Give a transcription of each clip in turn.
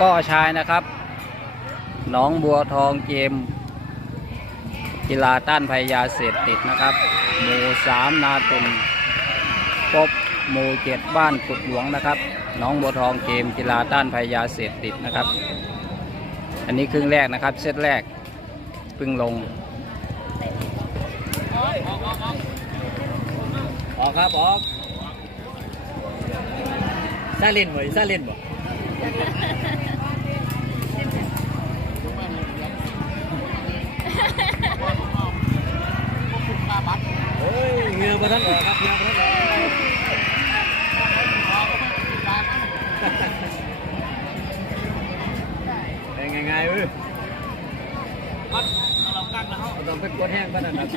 ก้อชายนะครับหนองบัวทองเกม กีฬาต้านภัยยาเสพติดนะครับ หมู่สามนาตุนพบหมู่เจ็ดบ้านกุดหลวงนะครับหนองบัวทองเกม กีฬาต้านภัยยาเสพติดนะครับ อันนี้ครึ่งแรกนะครับเซตแรกพิ่งลงออกครับออกซาเล่นบ่ซาเล่นบ่เฮ้ ยเหงือมาทั้งออกครับเหงือมาทั้งออกเป็นไงๆเว้ยเรากั้งแล้วต้องเป็นกดแห้งป่ะนั่นนะเ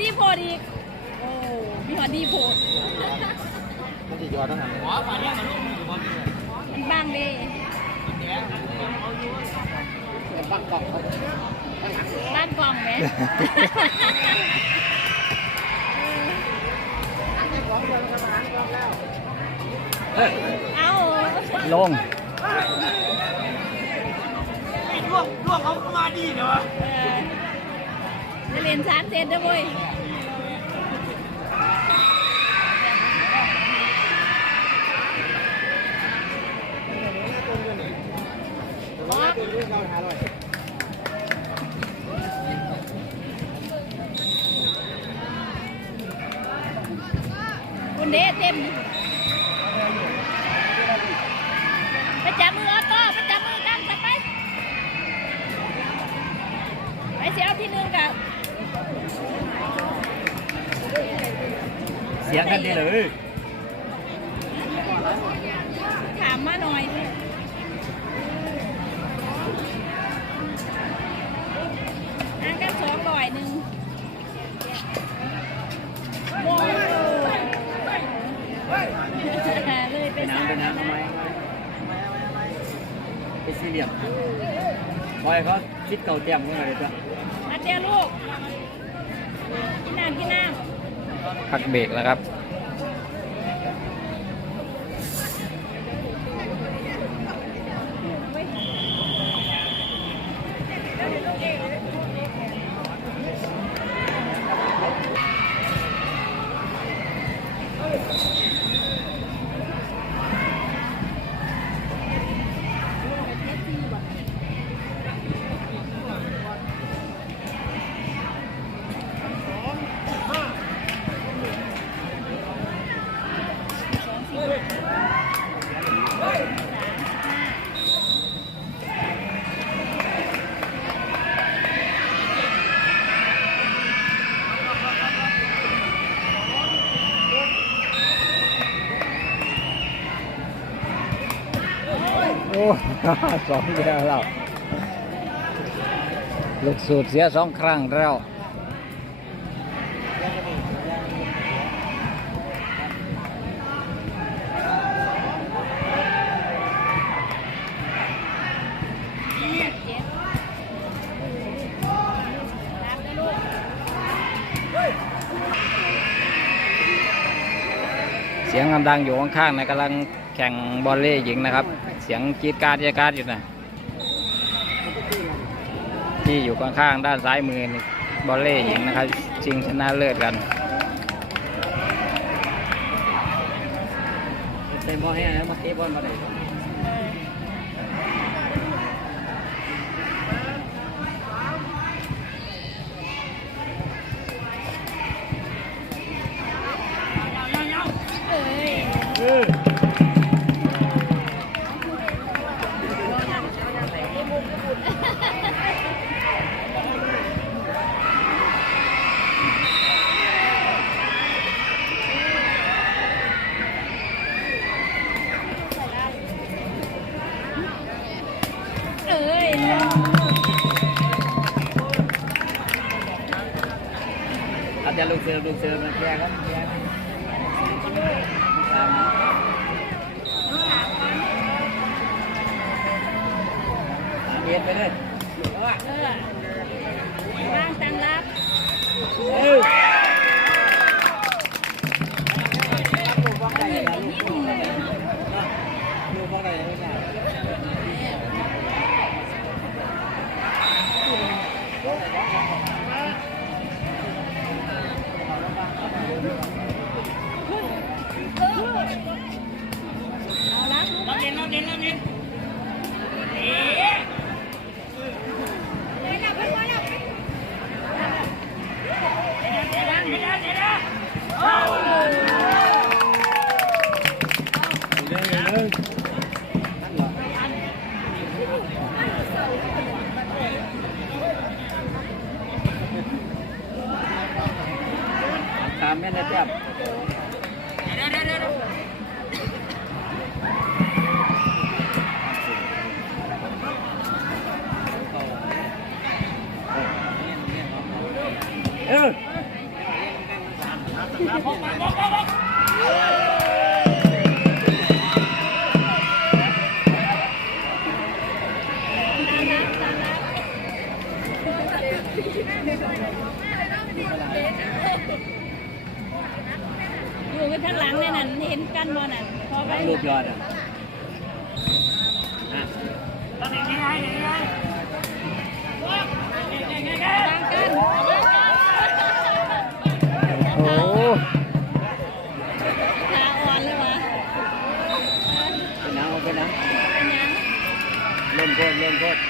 ดดีโพดอีก โอ้มีหอดดีโพดมันจะยอดทั้งนั้นอ๋อฝ่ายนี้มันลูกบอลมันบ้างเด้ปักกล่องเขาบ้านกล่องไหมเอาลงล่วงล่วงเขามาดีเนาะเออจะเรียนสามเซนด้วย เว้ยคุณเดชเต็ม ไปสี่เหลี่ยมบอยเขาคิดเก่าเตรียมขึ้นมาเลยจ้ะมาเจ้าลูก กินน้ำกินน้พักเบรกแล้วครับ สองเดียวแล้วลูกสูตรเสียสองครั้งแล้วเสียงดังอยู่ข้างๆนะกำลังแข่งบอลเล่หญิงนะครับ เสียงกรีดกรารยการดอยู่นะที่อยู่ข้างๆด้านซ้ายมือบอลเล่หญิงนะครับชิงชนะเลิศกันเต็มบอลให้แล้วมาเตะบอลมาได้ anh ra luôn sườn luôn sườn ra ra lắm biết cái đấy อยู่กันข้างหลังเนี่ยนั่นเห็นกันบ่นั่นพอไปลูกยอดอะตอะตั้งกันตั้งกันโำเ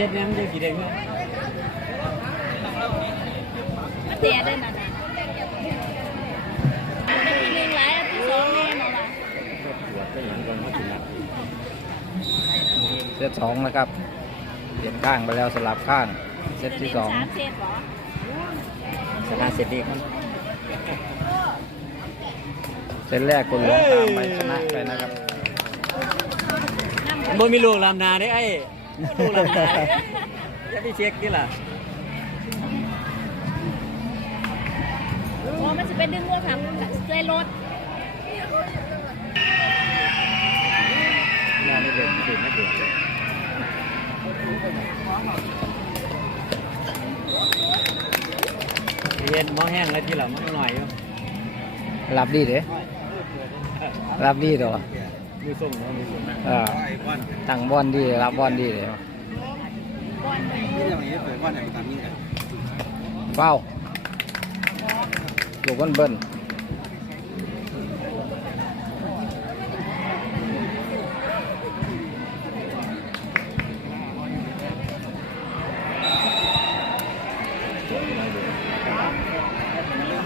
จะสามเซนเนี่ยมันจะกี่เด้งเนี่ยมาเตียได้นั่นน่ะอันที่หนึ่งหลายอันที่สองแน่นอนล่ะปวดก็อย่างนี้ก็ไม่ถึงนัดเซตสองนะครับเปลี่ยนข้างไปแล้วสลับข้าง เซตที่สอง สามเซตเหรอชนะเสร็จดีครับเซตแรกคุณหลวงตามไปชนะไปนะครับนั่งมันมีลูกลำนาได้ไอ้ ลูกลำนาจะไปเช็คนี่ล่ะพอมันจะเป็นดึงวัวค่ะเลยรถงานนี่เด็กเด็กไม่เด็กเย็นมองแห้งแล้วทีหลังมันหน่อยอยู่รับดีเด้รับดีตัว มือส้มเนาะมือส้มเออตั้งบอลดีรับบอลดีเลยบอลไปเฝ้าลูกบอลเบิ้ล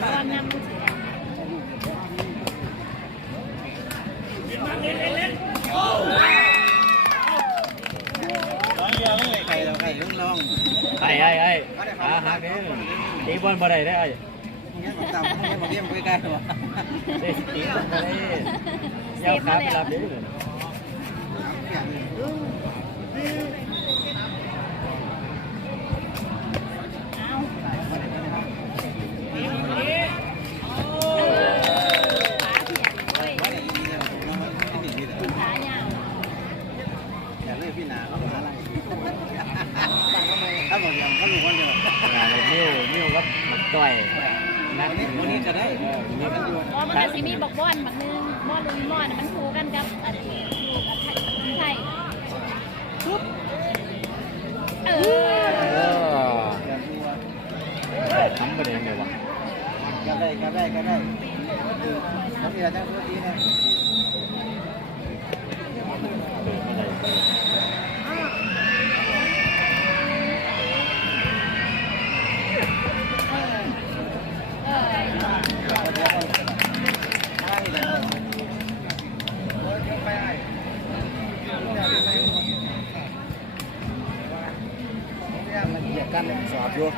บอลนำเสีย ไอ้ไอ้ไอ้อาหักนี่ ตีบอลบ่ได้ได้ไอ้เด็กตีบอลบ่ได้ยาวขาไปรับเด้อ เอาขาเพียงเว้ยขายาว ถ้าบอกอย่างเขารู้ว่าเดียว งานนิ้วนิ้วกับมัด ต่อยนักวันนี้ก็ได้เออวันนี้ก็อยู่บอลมันก็สิมีบอกบอลบางนึงบอลลุยมอนมันคู่กันกับอันนี้คู่กับไทยปุ๊บเอเอออทำประเด็นเลยวะก็ได้ก็ได้ก็ได้เน้ำเดือดนะพูดดีนะ กันสอบอยู่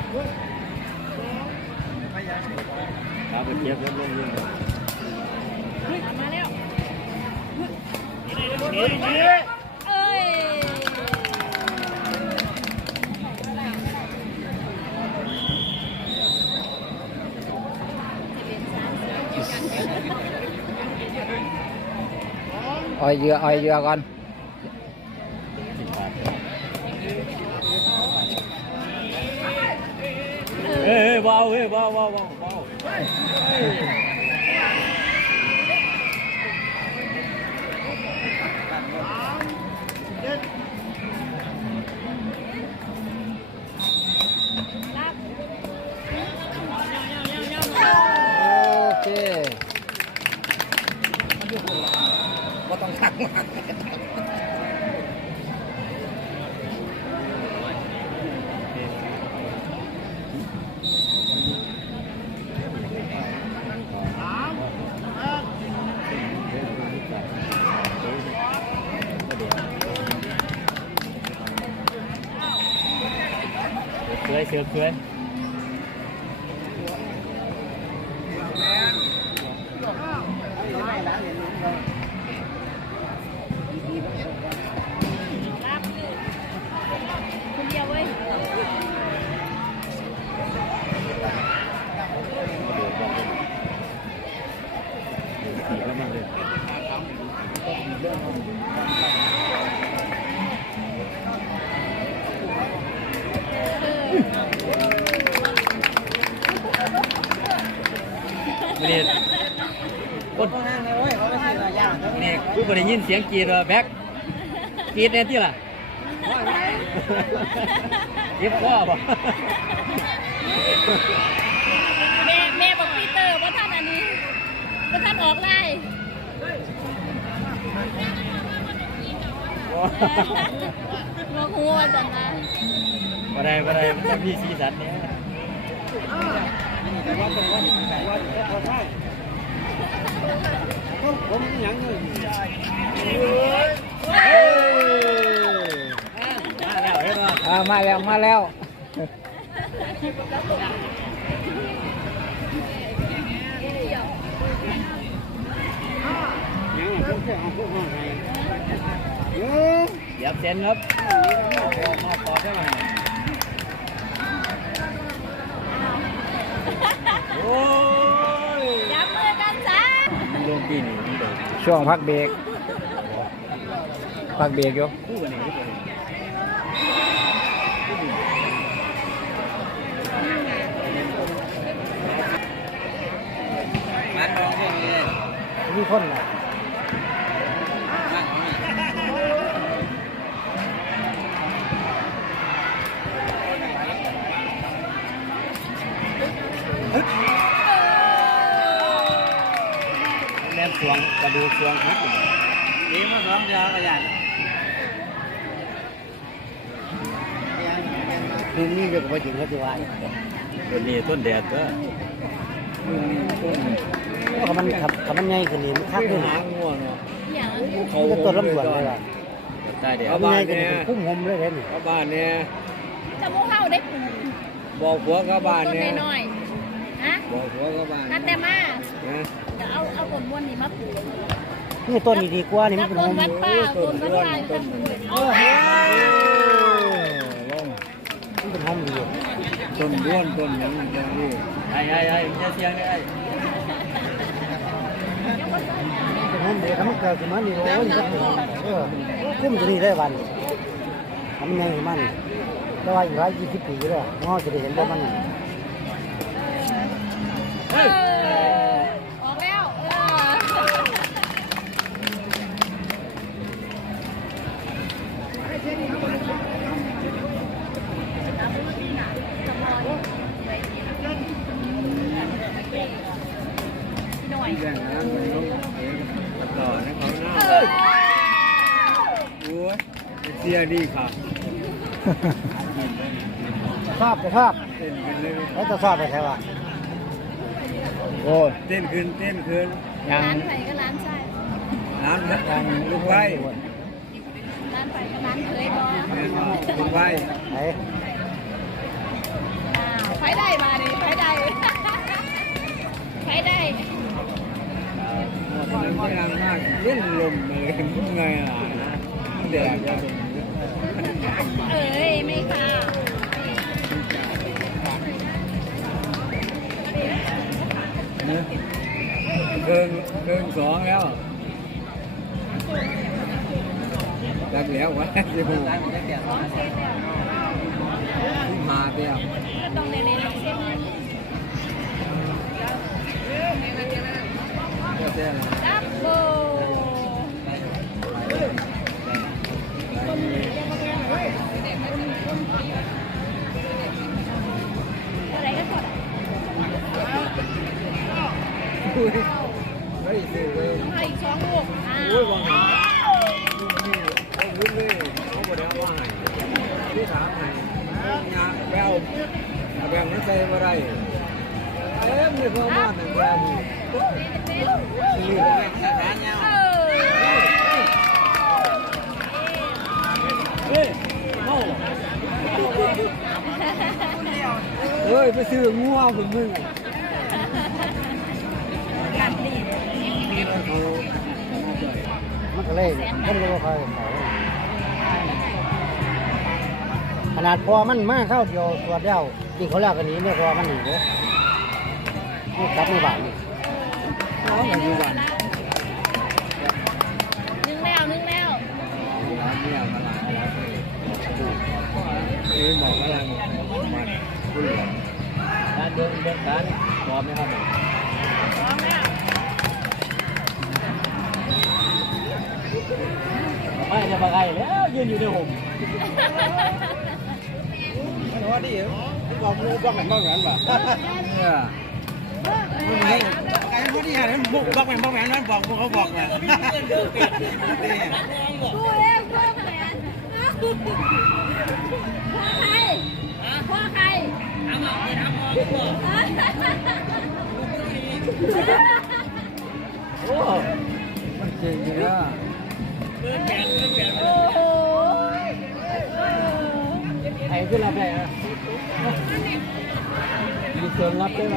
ครับไปเทียบแล้วลงยิงมาแล้ว ออยเหยื่อออยเหยื่อก่อนเฮ้ยเบาเฮ้ยเบาเบาเบา ก็ต้อ นี่กูไม่ได้ยินเสียงกรีดว่าแบ็คกรีดแน่ที่ล่ะเย็บข้อบ่แม่แม่บอกปีเตอร์ว่าท่านอันนี้ว่าท่านออกได้บอกหัวจังนะบ่ได้บ่ได้มันต้องมีสีสันเนี่ยผมยังเลยเอ้ยมาแล้วเห็นป่ะอ่ามาแล้ว มาแล้วยังพวกเอาพวกห้องให้ยับเส้นครับมาปอกได้ไหมโอ้ ปีนี้มันโดนช่วงพักเบรกพักเบรกอยู่คู่กันนี่คู่กันนี่มันร้อ งเพลงกระดูกสวงทุกคนนี่มาสวงเดียวกระยานคืนนี้เดี๋ยก็ไปถึงเขาจะว่าต้นนี้ต้นแดดก็เพรามันขับขับมันใหญ่ขึ้นนี่มันคักด้วยหานะง่วงเนาะอย่าตัวลำดวนเลยล่ะใต้แดดขับมันใหญ่ขึ้นนี่คุ้มหมเลยเห็นก็บ้านเนี่ยจะมูเข้าได้ปูบอกผัวก็บ้านเนี่ยน้อยฮะบอกผัวก็บ้านนัดแต่มา นม้วนนี่มาปลูกนี่ต้นนี้ดีกว่านี่มันเป็นต้นวัดป่าต้นวัดป่าอยู่ทางนู้นโอ้โหลงมันเป็นหอมดีต้นด้วนต้นยังจังนี่ไอ้ไอ้ไอ้จะเสียงได้ไอ้เป็นหอมดีถ้ามันเกิดขึ้นมานี่โอ้ยเออคุ้มจะนี่ได้วันทำยังไงมันแต่ว่าอีกหลายยี่สิบปีแล้วงอจะได้เห็นว่ามันเออออกแล้วเออ หน่อย อย แบ่งนั้นไปลงต่อนะเขาหน้า เออ โอ้ยเสียดีครับทราบจะทราบเต้นกันเลยแล้วจะทราบไปใช่ปะโอ้ยเต้นขึ้นเต้นขึ้นยังร้านไผ่ก็ร้านใช่น้ำนะลูกไฟร้านไผ่ก็ร้านเคยบอลูกไฟไหนอ้าวไผ่ได้มาดิไผ่ได้ไผ่ได้มันกำลังมากเล่นลมเลยไงล่ะแดดจะส่ง เอ้ย ไม่ค่ะเกินเกินสองแล้วรักแล้ววะสิบูมาเปรี้ยวก็ต้องเน้นๆเส้นก็เต้นดับโบอะไรก็กดเฮ้ย วว่าไงที่ถามไงยาแววแววมันใส่มาได้เอ๊ะมีความมาหนึ่งแววนี่นี่แววสถานยาว เออ เฮ้ยเมาเฮ้ ยไปซื้องัวคุณมึงมันก็เลยมันก็บ่ค่อยเขาขนาดพอมันมาเข้าเดียวตรวจแล้วจริงเขาแล้วกันนี้เนี่ยพอมันหนีเลยนี่กลับในบ้านนี่น้องอยู่บ้านนึ่งแล้วนึ่งแล้วนี่ยมาหลายแล้วเอ้ยบอกว่าอะไรมันคุณหลวงการ เดินเดินการพร้อมไหมครับพร้อมแล้วไม่จะมาไงแล้วยืนอยู่ในห่มว่าดีบอกมูบอกแม่นบอกแม่นป่ะเนี่ยไอ้ไอ้พวกนี้ฮะนั้นบุกบอกแม่นบอกแม่นนั้นบอกพวกเขาบอกมากูเร็วเพิ่มแขน พ่อใครพ่อใครทำออกทำออกโอ้มันเก่งจริงอะโอ้โหไอ้ขึ้นรับได้นะมีเชิญรับได้ไหม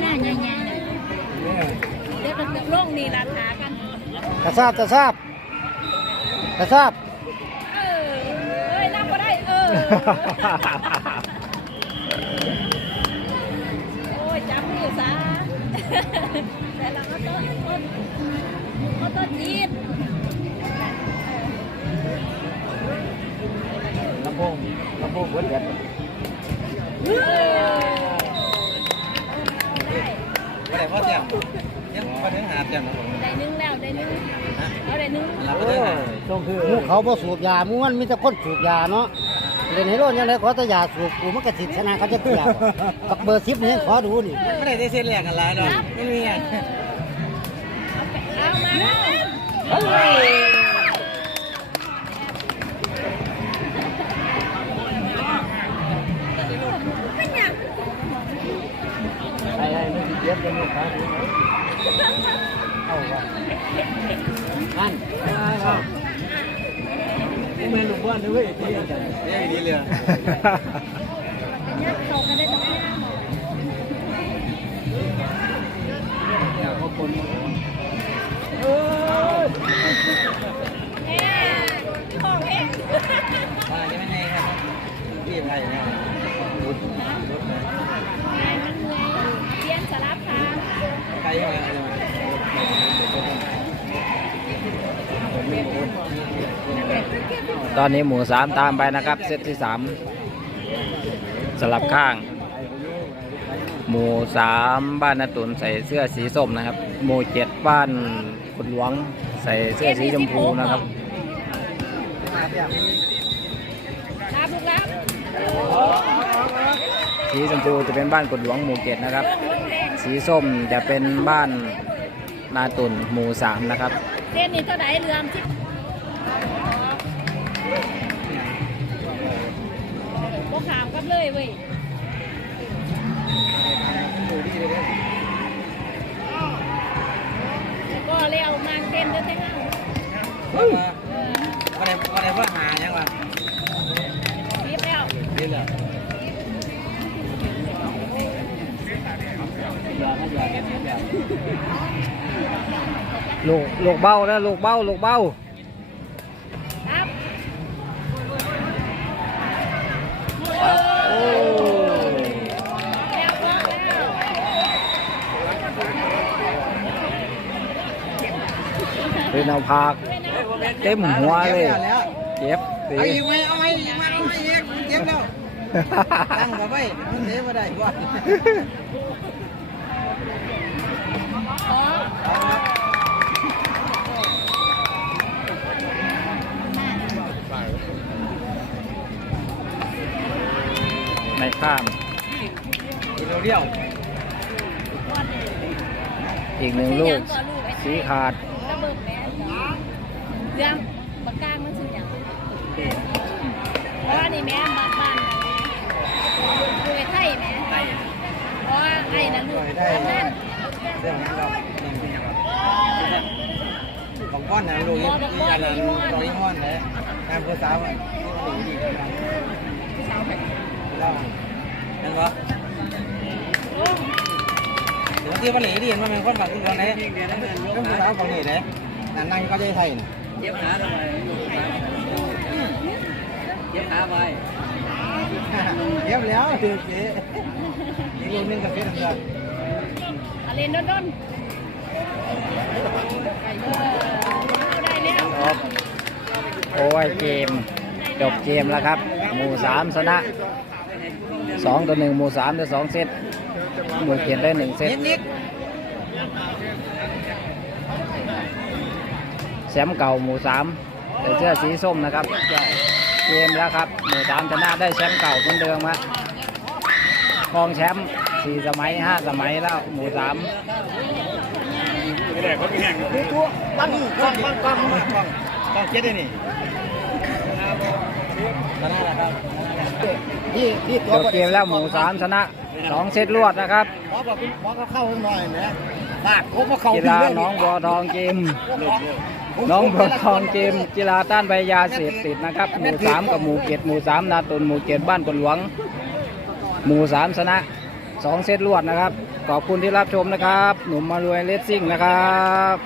หน้าใหญ่เนี่ยๆเดี๋ยวจะลงนี่ราคากันจะทราบจะทราบจะทราบ เออเอ้ยนั่งก็ได้ เออ โอ้ยจับมือซะแต่เราก็ต้นต้นก็ต้นจีดลำโพงลำโพงเวิร์ดเด็ดไม่ได้พ่อแจ่มยังพอถึงหาแจ่มผมได้นึ่งแล้วได้นึ่งเอาได้นึ่งเราก็ถึงหา ช่วงคือ หมูเขาบ่สูบยามูมันมีแต่คนสูบยาเนาะ เล่นให้โลดยังไงขอแต่ยาสูบกูมันก็สิชนะเขาจะเกลียดกับเบอร์10นี่ขอดูนี่ไม่ได้ได้เส้นแรกกันแล้วดอกไม่มีอะเอามาไอ้ไอ้ไม่ติดเย็บเป็นลูกค้าเอาว่ะนั่นนี่ แม่ลูกบ้านด้วยที่ยเรียกดีเลยเนี่ยเขาก็ได้ตรงนี้เขาคนเอ๊ะของเองว่าจะไม่ไง ตอนนี้หมูสามตามไปนะครับ เซตที่สามสลับข้าง หมูสามบ้านนาตุนใส่เสื้อสีส้มนะครับ หมูเจ็ดบ้านขุนหลวงใส่เสื้อสีชมพูนะครับสีชมพูจะเป็นบ้านกดหลวงหมู่เจ็ดนะครับ สีส้มจะเป็นบ้านนาตุนหมู่สามนะครับเส้นนี้เท่าไหร่เรืองที่ เลยเว้ยแล้วก็เลี้ยวมาเต้นเด้อแท้ห้าก็ได้ก็ได้เพื่อหายังวะรีบแล้วนี่แหละยาให้ยาให้ยาลูกลูกเบ้าแล้วลูกเบ้าลูกเบ้า ครับ โอ้ แล้วก็แล้ว เป็นเอาพากเต็มหัวเลยแล้วเจ็บสิเอาอีกไหมเอาไหมอีกไหมเอาไหมอีกเจ็บแล้วตั้งกับไว้มันเสียมาได้กว่าอ๋อในข้ามเดียวอีกหนึ่งลูก สีขาดระเบิดแม่ เรื่องปากกลางมันคืออย่างเพราะว่านี่แม่บ้านบ้านดูไอ้ไทยแม่เพราะว่าไอ้นั่นลูกอันนั้นเรื่องนั้นเราของก้อนนะลูกยี่อันนั้นเรายี่ห้อนเลยงานผู้สาวอะที่มันดีดีเรานั่นวะเดี๋ยวที่วันนี้ดีมันเป็นคนแบบที่เราเนี่ยก็ผู้สาวฝั่งนี้เลยนั่นนั่งก็จะไทยเจ็บขาทำไมเจ็บขาไปเก็บแล้วถือเจ๊อีกลูกนึงกับเจ๊ทำงอาเลนนด้นโอ้ยเกม จบเกมแล้วครับ หมู่สามชนะสองต่อหนึ่งหมู่สามได้สองเซตหมู่เจ็ดได้หนึ่งเซต นิดนิด แชมป์เก่าหมู่สามใส่เสื้อสีส้มนะครับเกมแล้วครับ หมู่สามชนะได้แชมป์เก่าเหมือนเดิมฮะครองแชมป์สี่สมัยห้าสมัยแล้ว หมู่สามตั้งตั้งตั้งตั้งตั้งตั้งเจ๊ได้นี่ชนะครับที่ที่ตัวเกมแล้วหมู่สามชนะสองเซตรวดนะครับหมอบอกหมอก็เข้าหน่อยนะบาดเขาก็เขากีฬาน้องบัวทองเกม น้องประทองเกมกีฬาต้านใบยาเสพติดนะครับหมู่สามกับหมู่เจ็ดหมู่สามนาตุนหมู่เจ็ดบ้านกนหลวง หมู่สามชนะสองเซตรวดนะครับ ขอบคุณที่รับชมนะครับ หนุ่มมารวยเลสซิ่งนะครับ